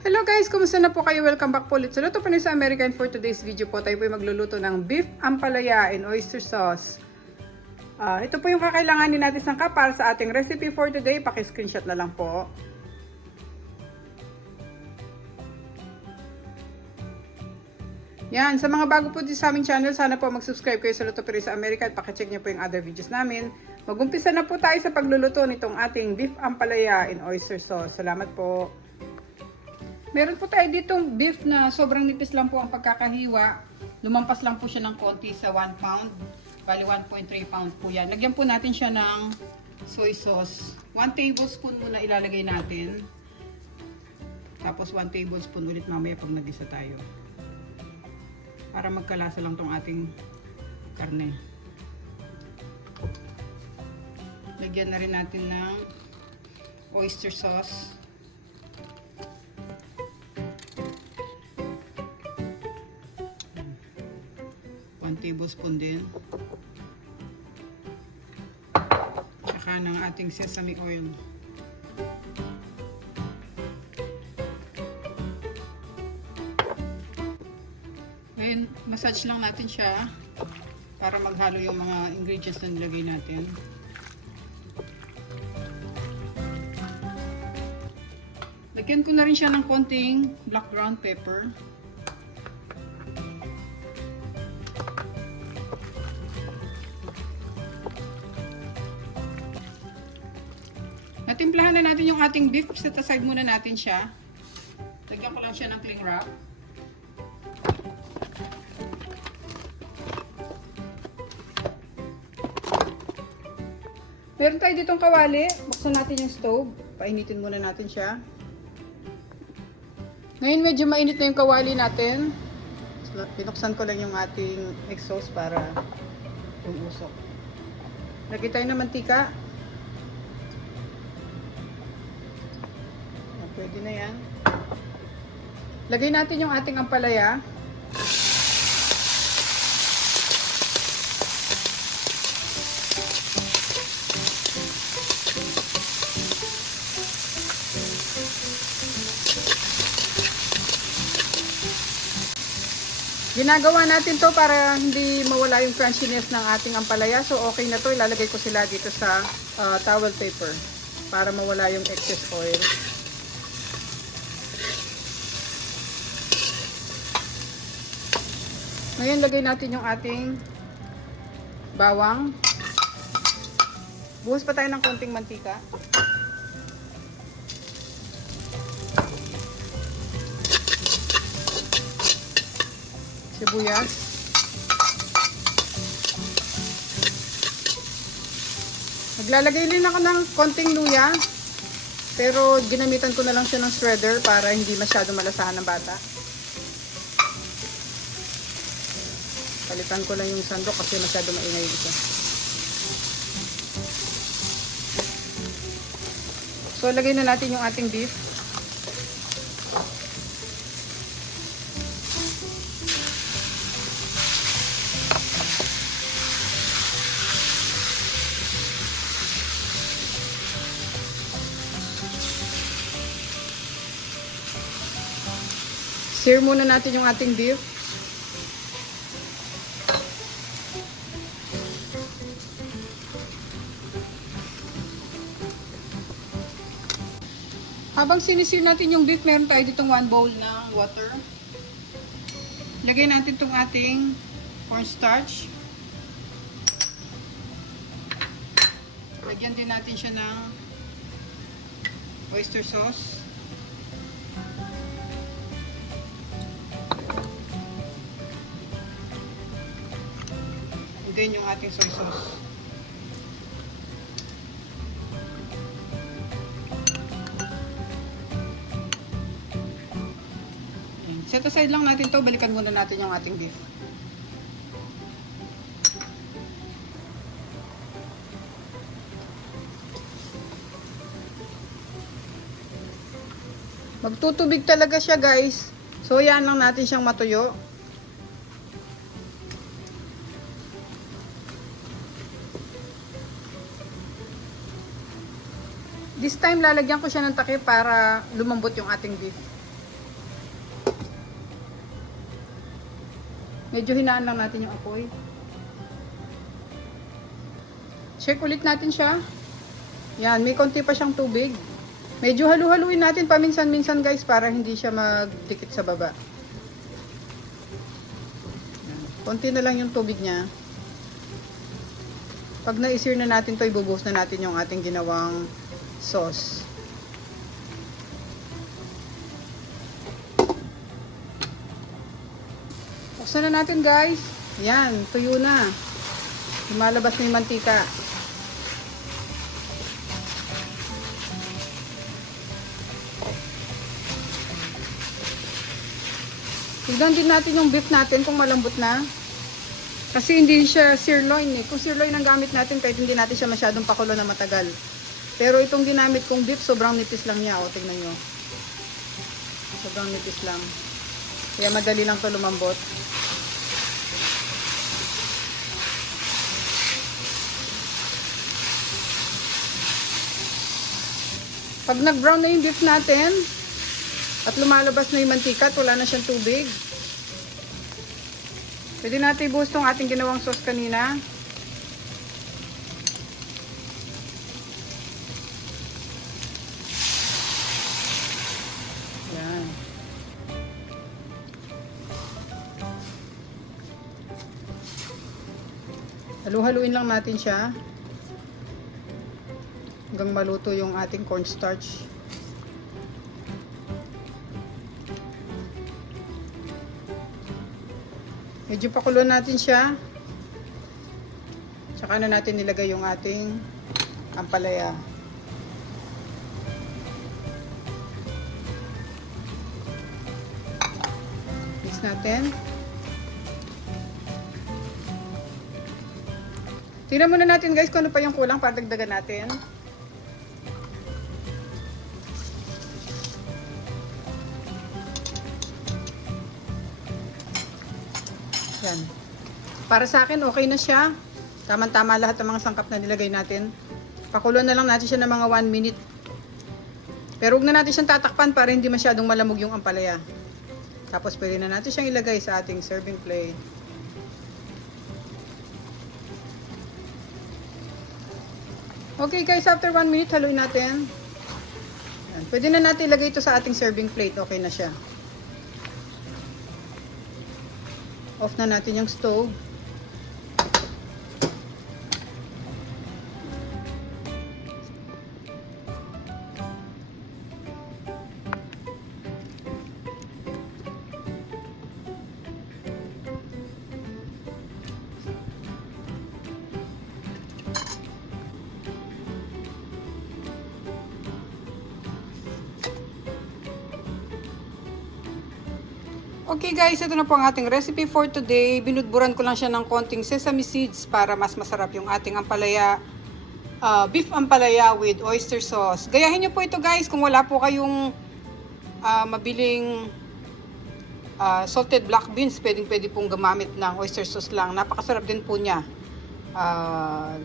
Hello guys, kumusta na po kayo? Welcome back po ulit sa Luto Pinoy sa American. For today's video po, tayo po ay magluluto ng beef ampalaya in oyster sauce. Ito po yung kakailanganin natin sangka para sa ating recipe for today. Paki-screenshot na lang po. Yan, sa mga bago po dito sa aming channel, sana po mag-subscribe kayo sa Luto Pinoy sa America at paki-check niyo po yung other videos namin. Mag-umpisa na po tayo sa pagluluto nitong ating beef ampalaya in oyster sauce. Salamat po. Meron po tayo ditong beef na sobrang nipis lang po ang pagkakahiwa. Lumampas lang po siya ng konti sa 1 pound. Bali 1.3 pound po yan. Lagyan po natin siya ng soy sauce. 1 tablespoon muna ilalagay natin. Tapos 1 tablespoon ulit mamaya pag nagisa tayo. Para magkalasa lang tong ating karne. Lagyan na rin natin ng oyster sauce. 1 tablespoon din. Tsaka ng ating sesame oil. Ngayon, massage lang natin siya para maghalo yung mga ingredients na nilagay natin. Lagyan ko na rin siya ng konting black ground pepper. Natimplahan na natin yung ating beef. Set aside muna natin siya. Lagyan ko lang siya ng cling wrap. Meron tayo ditong kawali. Buksan natin yung stove. Painitin muna natin siya. Ngayon medyo mainit na yung kawali natin. So, pinuksan ko lang yung ating exhaust para umusok. Lagyan tayo ng mantika. Pwede na yan. Lagay natin yung ating ampalaya. Ginagawa natin to para hindi mawala yung crunchiness ng ating ampalaya. So okay na to. Ilalagay ko sila dito sa towel paper para mawala yung excess oil. Ngayon, lagay natin yung ating bawang. Buhos pa tayo ng konting mantika. Sibuyas. Naglalagay din ako ng konting luya. Pero ginamitan ko na lang siya ng shredder para hindi masyado malasahan ng bata. Palitan ko lang yung sandok kasi masyado maingay ito. So, lagay na natin yung ating beef. Sear muna natin yung ating beef. Habang sinisir natin yung beef, meron tayo ditong 1 bowl na water. Lagay natin itong ating cornstarch. Lagyan din natin siya ng oyster sauce. And then yung ating soy sauce. Set aside lang natin to. Balikan muna natin yung ating beef. Magtutubig talaga siya, guys. So, yan lang natin siyang matuyo. This time, lalagyan ko siya ng takip para lumambot yung ating beef. Medyo hinaan lang natin yung apoy. Check ulit natin siya. Yan, may konti pa siyang tubig. Medyo halu-haluin natin paminsan-minsan guys para hindi siya magdikit sa baba. Yan. Konti na lang yung tubig niya. Pag na-sear na natin to, ibubuhos na natin yung ating ginawang sauce. Buksan na natin guys. Yan, tuyo na. Lumalabas na yung mantika. Tignan din natin yung beef natin kung malambot na. Kasi hindi siya sirloin eh. Kung sirloin ang gamit natin, kahit hindi natin siya masyadong pakulo na matagal. Pero itong ginamit kong beef, sobrang nipis lang niya. O, tignan nyo. Sobrang nipis lang. Kaya madali lang to lumambot. Pag nag-brown na yung beef natin, at lumalabas na yung mantika at wala na siyang tubig, pwede natin ibuhos tong ating ginawang sauce kanina. Yan. Halu-haluin lang natin siya hanggang maluto yung ating cornstarch. Medyo pakulo natin siya. Tsaka na natin nilagay yung ating ampalaya. Mix natin. Tingnan muna natin guys kung ano pa yung kulang para dagdagan natin. Yan. Para sa akin, okay na siya. Tama-tama lahat ng mga sangkap na nilagay natin. Pakulo na lang natin siya ng mga 1 minute. Pero huwag na natin siyang tatakpan para hindi masyadong malamog yung ampalaya. Tapos pwede na natin siyang ilagay sa ating serving plate. Okay guys, after 1 minute, haluin natin. Yan. Pwede na natin ilagay ito sa ating serving plate. Okay na siya. Off na natin yung stove. Okay guys, ito na po ang ating recipe for today. Binudburan ko lang siya ng konting sesame seeds para mas masarap yung ating ampalaya. Beef ampalaya with oyster sauce. Gayahin nyo po ito guys kung wala po kayong mabiling salted black beans. Pwede pong gumamit ng oyster sauce lang. Napakasarap din po niya.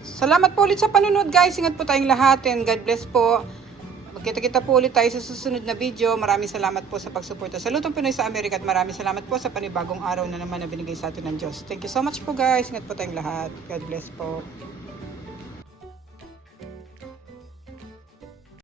Salamat po ulit sa panunod guys. Ingat po tayong lahat and God bless po. Magkita-kita po ulit tayo sa susunod na video. Maraming salamat po sa pagsuporta sa Lutong Pinoy sa Amerika at maraming salamat po sa panibagong araw na naman na binigay sa atin ng Diyos. Thank you so much po guys. Ingat po tayong lahat. God bless po.